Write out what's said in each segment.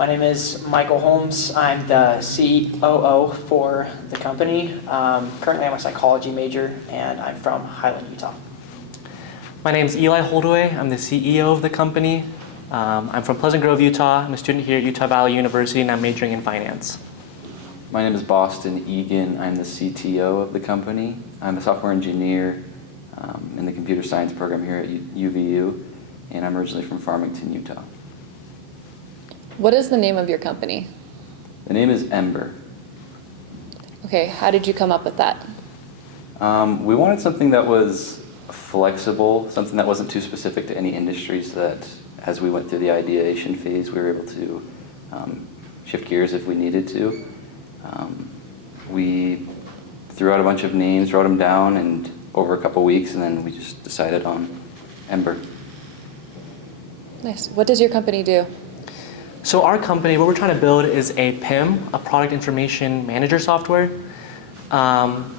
My name is Michael Holmes. I'm the COO for the company. Currently, I'm a psychology major, and I'm from Highland, Utah. My name is Eli Holdaway. I'm the CEO of the company. I'm from Pleasant Grove, Utah. I'm a student here at Utah Valley University, and I'm majoring in finance. My name is Boston Egan. I'm the CTO of the company. I'm a software engineer in the computer science program here at UVU, and I'm originally from Farmington, Utah. What is the name of your company? The name is Ember. Okay, how did you come up with that? We wanted something that was flexible, something that wasn't too specific to any industry, so that as we went through the ideation phase, we were able to shift gears if we needed to. We threw out a bunch of names, wrote them down, and over a couple weeks, and then we just decided on Ember. Nice. What does your company do? So our company, what we're trying to build is a PIM, a product information manager software.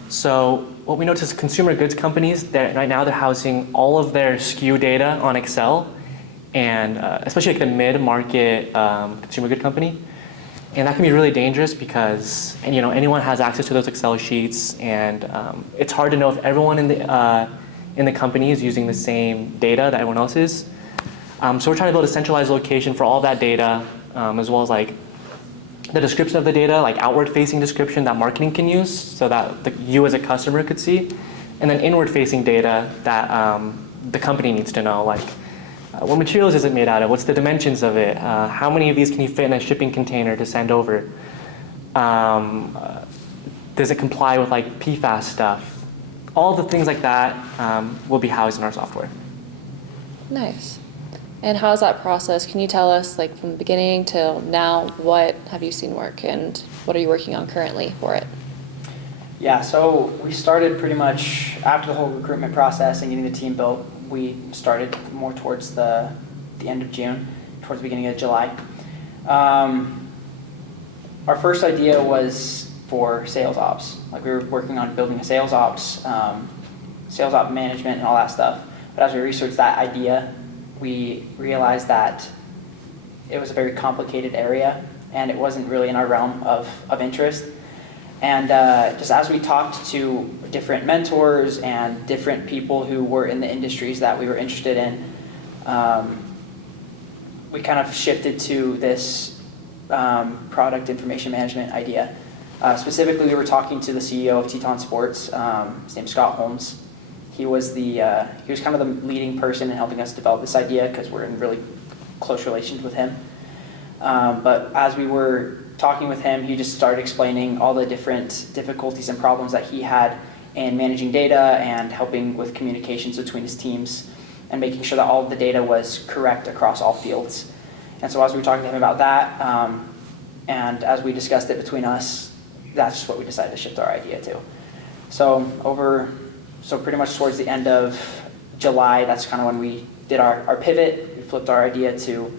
So what we notice is consumer goods companies, that right now they're housing all of their SKU data on Excel, and especially like the mid-market consumer good company. And that can be really dangerous because anyone has access to those Excel sheets, and it's hard to know if everyone in the company is using the same data that everyone else is. So we're trying to build a centralized location for all that data, as well as like the description of the data, like outward-facing description that marketing can use, so that you as a customer could see, and then inward-facing data that the company needs to know, like what materials is it made out of, what's the dimensions of it, how many of these can you fit in a shipping container to send over, does it comply with like PFAS stuff, all the things like that will be housed in our software. Nice. And how's that process? Can you tell us, like from the beginning till now, what have you seen work and what are you working on currently for it? Yeah, so we started pretty much after the whole recruitment process and getting the team built. We started more towards the end of June, towards the beginning of July. Our first idea was for sales ops. Like we were working on building a sales ops management and all that stuff. But as we researched that idea, we realized that it was a very complicated area and it wasn't really in our realm of interest. And just as we talked to different mentors and different people who were in the industries that we were interested in, we kind of shifted to this product information management idea. Specifically, we were talking to the CEO of Teton Sports. His name's Scott Holmes. He was kind of the leading person in helping us develop this idea because we're in really close relations with him. But as we were talking with him, he just started explaining all the different difficulties and problems that he had in managing data and helping with communications between his teams and making sure that all of the data was correct across all fields. And so as we were talking to him about that, and as we discussed it between us, that's just what we decided to shift our idea to. So pretty much towards the end of July, that's kind of when we did our pivot. We flipped our idea to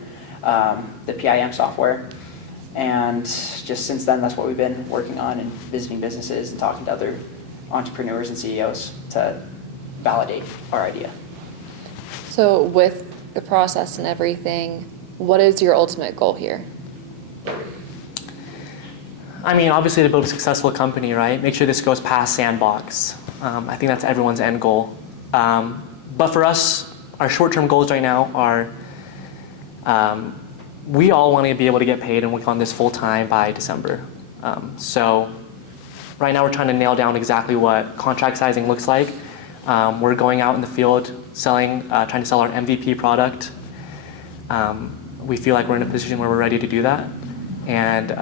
the PIM software. And just since then, that's what we've been working on and visiting businesses and talking to other entrepreneurs and CEOs to validate our idea. So with the process and everything, what is your ultimate goal here? I mean, obviously to build a successful company, right? Make sure this goes past Sandbox. I think that's everyone's end goal. But for us, our short-term goals right now are we all want to be able to get paid and work on this full-time by December. So right now we're trying to nail down exactly what contract sizing looks like. We're going out in the field trying to sell our MVP product. We feel like we're in a position where we're ready to do that. And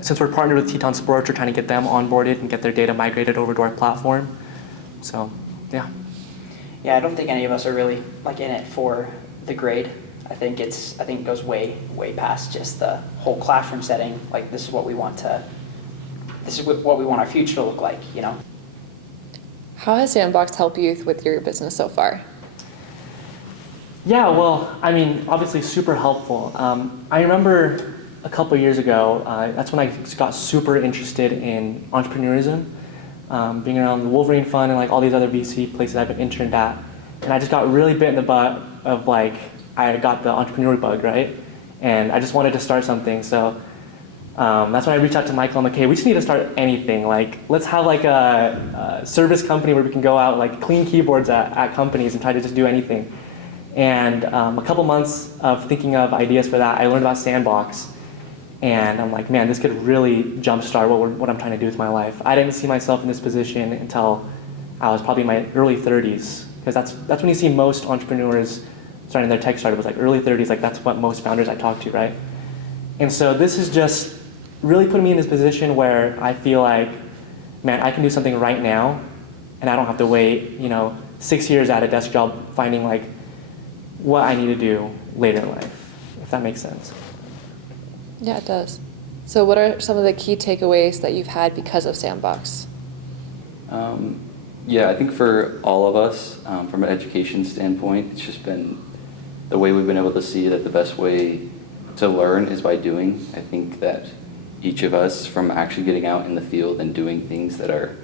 since we're partnered with Teton Sports, we're trying to get them onboarded and get their data migrated over to our platform. So, yeah. Yeah, I don't think any of us are really like in it for the grade. I think it goes way past just the whole classroom setting. Like this is what we want our future to look like, How has Sandbox helped you with your business so far? Yeah, well, I mean, obviously super helpful. I remember a couple years ago, that's when I got super interested in entrepreneurism, being around the Wolverine Fund and like all these other VC places I've been interned at. And I just got really bit in the butt of like, I got the entrepreneur bug, right? And I just wanted to start something. So that's when I reached out to Michael. I'm like, hey, we just need to start anything. Like, let's have like a service company where we can go out, like clean keyboards at companies and try to just do anything. And a couple months of thinking of ideas for that, I learned about Sandbox. And I'm like, man, this could really jumpstart what I'm trying to do with my life. I didn't see myself in this position until I was probably in my early 30s. Because that's when you see most entrepreneurs starting their tech startup, was like early 30s. Like that's what most founders I talk to, right? And so this is just really putting me in this position where I feel like, man, I can do something right now, and I don't have to wait, 6 years at a desk job finding like what I need to do later in life, if that makes sense. Yeah, it does. So what are some of the key takeaways that you've had because of Sandbox? Yeah, I think for all of us, from an education standpoint, it's just been the way we've been able to see that the best way to learn is by doing. I think that each of us, from actually getting out in the field and doing things that are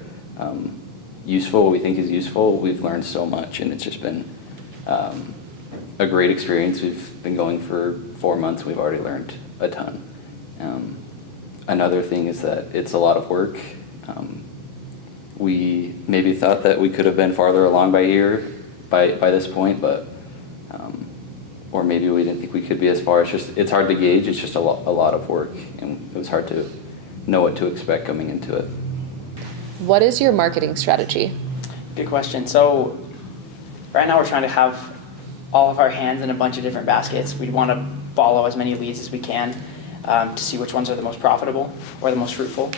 useful, what we think is useful, we've learned so much, and it's just been a great experience. We've been going for 4 months. We've already learned a ton. Another thing is that it's a lot of work. We maybe thought that we could have been farther along by this point, but or maybe we didn't think we could be as far. It's hard to gauge. It's just a lot of work, and it was hard to know what to expect coming into it. What is your marketing strategy? Good question. So right now we're trying to have all of our hands in a bunch of different baskets. We want to follow as many leads as we can to see which ones are the most profitable or the most fruitful.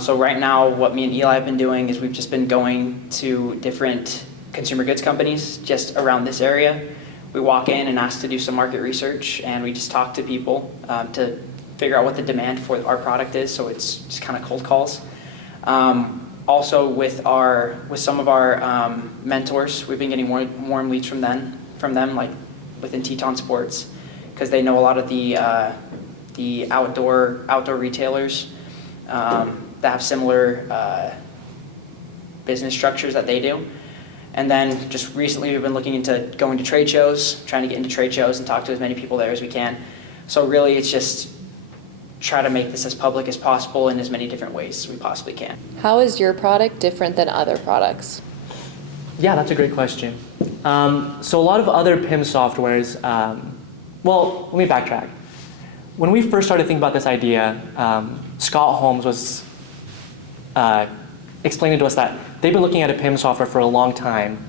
So right now what me and Eli have been doing is we've just been going to different consumer goods companies just around this area. We walk in and ask to do some market research, and we just talk to people to figure out what the demand for our product is. So it's just kind of cold calls. Also with some of our mentors, we've been getting warm leads from them, like within Teton Sports, because they know a lot of the outdoor retailers that have similar business structures that they do. And then just recently we've been looking into going to trade shows, trying to get into trade shows and talk to as many people there as we can. So really it's just try to make this as public as possible in as many different ways as we possibly can. How is your product different than other products? Yeah, that's a great question. So a lot of other PIM softwares, well, let me backtrack. When we first started thinking about this idea, Scott Holmes was explaining to us that they've been looking at a PIM software for a long time,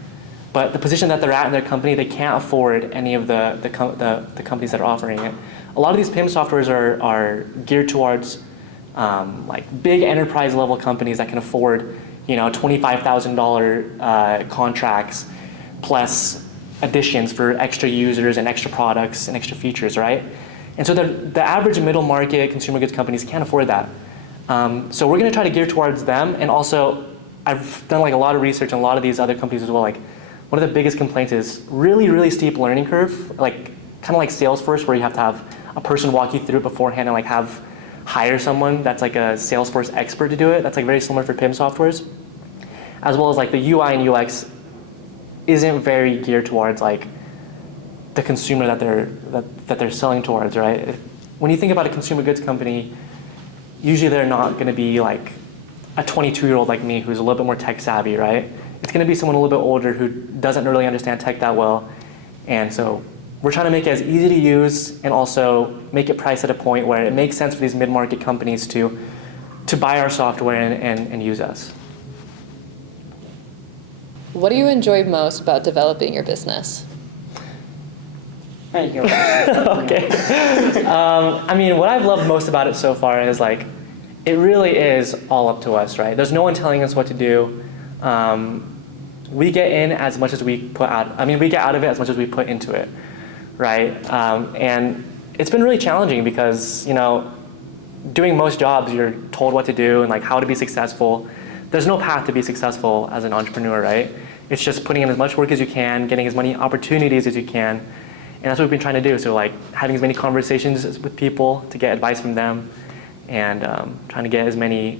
but the position that they're at in their company, they can't afford any of the companies that are offering it. A lot of these PIM softwares are geared towards like big enterprise level companies that can afford $25,000 contracts plus additions for extra users and extra products and extra features, right? And so the average middle market consumer goods companies can't afford that. So we're going to try to gear towards them. And also, I've done like a lot of research on a lot of these other companies as well. Like one of the biggest complaints is really, really steep learning curve, like kind of like Salesforce, where you have to have a person walk you through it beforehand and like hire someone that's like a Salesforce expert to do it. That's like very similar for PIM softwares, as well as like the UI and UX isn't very geared towards like the consumer that they're selling towards, right? When you think about a consumer goods company, usually they're not going to be like a 22-year-old like me who's a little bit more tech savvy, right? It's going to be someone a little bit older who doesn't really understand tech that well. And so we're trying to make it as easy to use and also make it priced at a point where it makes sense for these mid-market companies to buy our software and use us. What do you enjoy most about developing your business? There you go. Okay. I mean, what I've loved most about it so far is like, it really is all up to us, right? There's no one telling us what to do. We get in as much as we put out. I mean, we get out of it as much as we put into it, right? And it's been really challenging because, doing most jobs, you're told what to do and like how to be successful. There's no path to be successful as an entrepreneur, right? It's just putting in as much work as you can, getting as many opportunities as you can. And that's what we've been trying to do. So like having as many conversations with people to get advice from them, and trying to get as many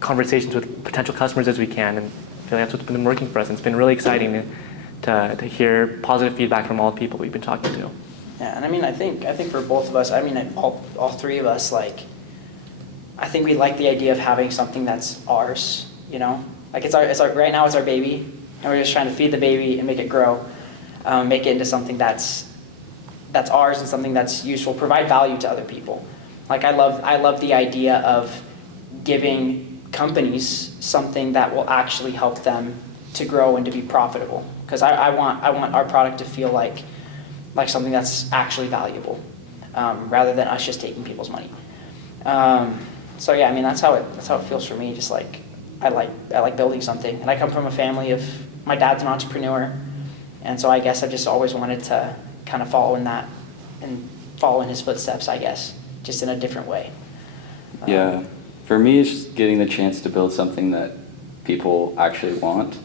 conversations with potential customers as we can. And I feel like that's what's been working for us. And it's been really exciting to hear positive feedback from all the people we've been talking to. Yeah, and I mean, I think for both of us, I mean, all three of us, like, I think we like the idea of having something that's ours, you know? Like, right now it's our baby, and we're just trying to feed the baby and make it grow, make it into something that's ours and something that's useful, provide value to other people. Like, I love the idea of giving companies something that will actually help them to grow and to be profitable. Because I want our product to feel like something that's actually valuable, rather than us just taking people's money. So yeah, I mean, that's how it feels for me. Just like I like building something, and I come from a family of, my dad's an entrepreneur, and so I guess I've just always wanted to kind of follow in his footsteps, I guess, just in a different way. Yeah, for me, it's just getting the chance to build something that people actually want.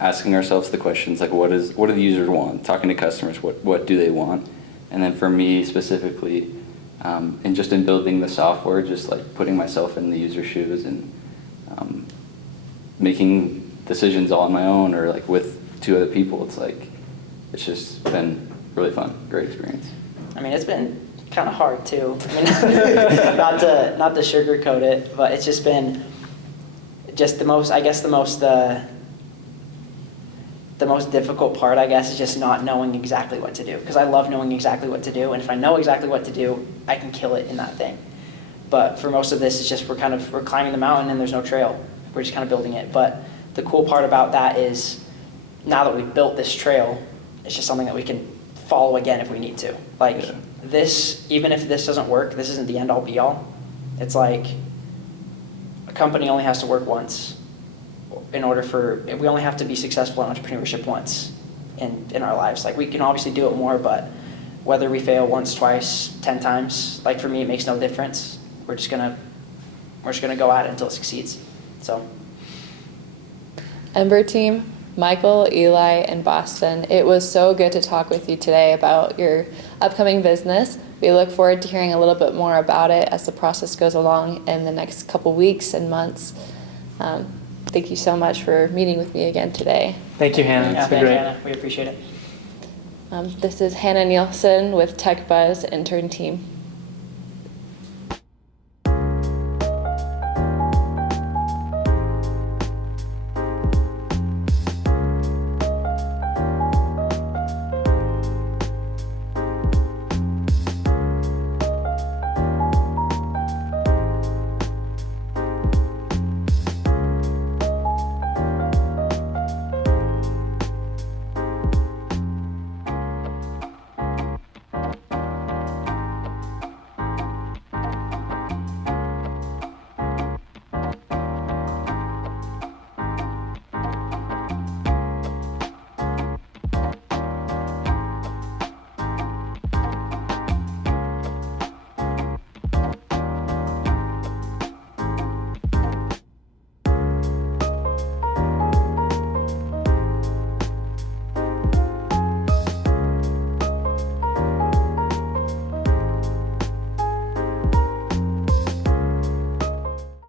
Asking ourselves the questions like, what do the users want? Talking to customers, what do they want? And then for me specifically, and just in building the software, just like putting myself in the user shoes and making decisions all on my own or like with two other people, it's just been really fun, great experience. I mean, it's been kind of hard too. I mean, not to sugarcoat it, but it's just been the most difficult part, I guess, is just not knowing exactly what to do. Because I love knowing exactly what to do, and if I know exactly what to do, I can kill it in that thing. But for most of this, it's just we're climbing the mountain and there's no trail. We're just kind of building it. But the cool part about that is, now that we've built this trail, it's just something that we can follow again if we need to. Like, Yeah. This, even if this doesn't work, this isn't the end all be all. It's like a company only has to work once we only have to be successful in entrepreneurship once in our lives. Like, we can obviously do it more, but whether we fail once, twice, 10 times, like for me, it makes no difference. We're just gonna go at it until it succeeds. So. Ember team, Michael, Eli, and Boston, it was so good to talk with you today about your upcoming business. We look forward to hearing a little bit more about it as the process goes along in the next couple weeks and months. Thank you so much for meeting with me again today. Thank you, Hannah. Yeah, It's been thanks, great. Hannah. We appreciate it. This is Hannah Nielsen with TechBuzz Intern Team.